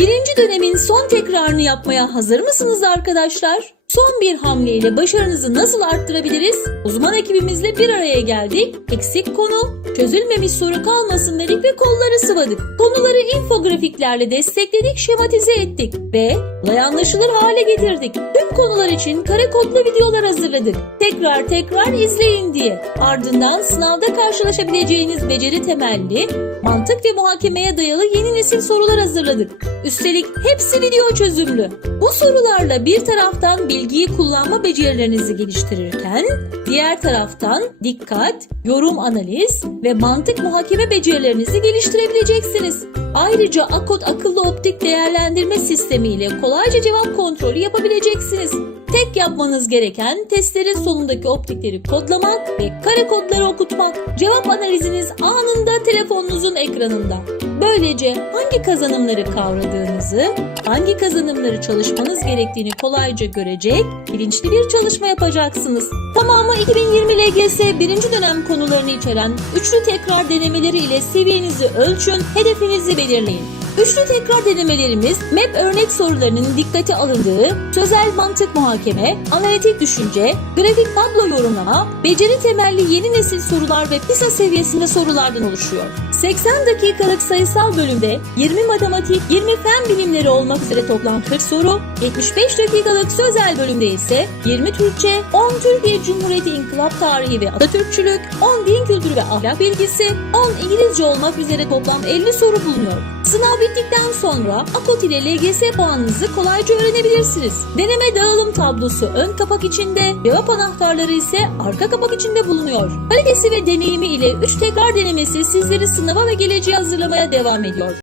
Birinci dönemin son tekrarını yapmaya hazır mısınız arkadaşlar? Son bir hamleyle başarınızı nasıl arttırabiliriz? Uzman ekibimizle bir araya geldik. Eksik konu, çözülmemiş soru kalmasın dedik ve kolları sıvadık. Konuları infografiklerle destekledik, şematize ettik ve olay anlaşılır hale getirdik. Tüm konular için kare kodlu videolar hazırladık. Tekrar tekrar izleyin diye. Ardından sınavda karşılaşabileceğiniz beceri temelli, mantık ve muhakemeye dayalı yeni nesil sorular hazırladık. Üstelik hepsi video çözümlü. Bu sorularla bir taraftan bilgiyi kullanma becerilerinizi geliştirirken, diğer taraftan dikkat, yorum analiz ve mantık muhakeme becerilerinizi geliştirebileceksiniz. Ayrıca Akot akıllı optik değerlendirme sistemi ile kolayca cevap kontrolü yapabileceksiniz. Tek yapmanız gereken testlerin sonundaki optikleri kodlamak ve kare kodları okutmak. Cevap analiziniz anında telefonunuzun ekranında. Böylece hangi kazanımları kavradığınızı, hangi kazanımları çalışmanız gerektiğini kolayca görecek, bilinçli bir çalışma yapacaksınız. Tamamı 2020 LGS birinci dönem konularını içeren üçlü tekrar denemeleri ile seviyenizi ölçün, hedefinizi belirleyin. Üçlü tekrar denemelerimiz MEP örnek sorularının dikkate alındığı sözel mantık muhakeme, analitik düşünce, grafik tablo yorumlama, beceri temelli yeni nesil sorular ve PISA seviyesinde sorulardan oluşuyor. 80 dakikalık sayısal bölümde 20 matematik, 20 fen bilimleri olmak üzere toplam 40 soru, 75 dakikalık sözel bölümde ise 20 Türkçe, 10 Türkiye Cumhuriyeti İnkılap Tarihi ve Atatürkçülük, 10 din kültürü ve ahlak bilgisi, 10 İngilizce olmak üzere toplam 50 soru bulunuyor. Sınav bittikten sonra AKOT ile LGS puanınızı kolayca öğrenebilirsiniz. Deneme dağılım tablosu ön kapak içinde, cevap anahtarları ise arka kapak içinde bulunuyor. Kalitesi ve deneyimi ile 3 tekrar denemesi sizleri sınava ve geleceğe hazırlamaya devam ediyor.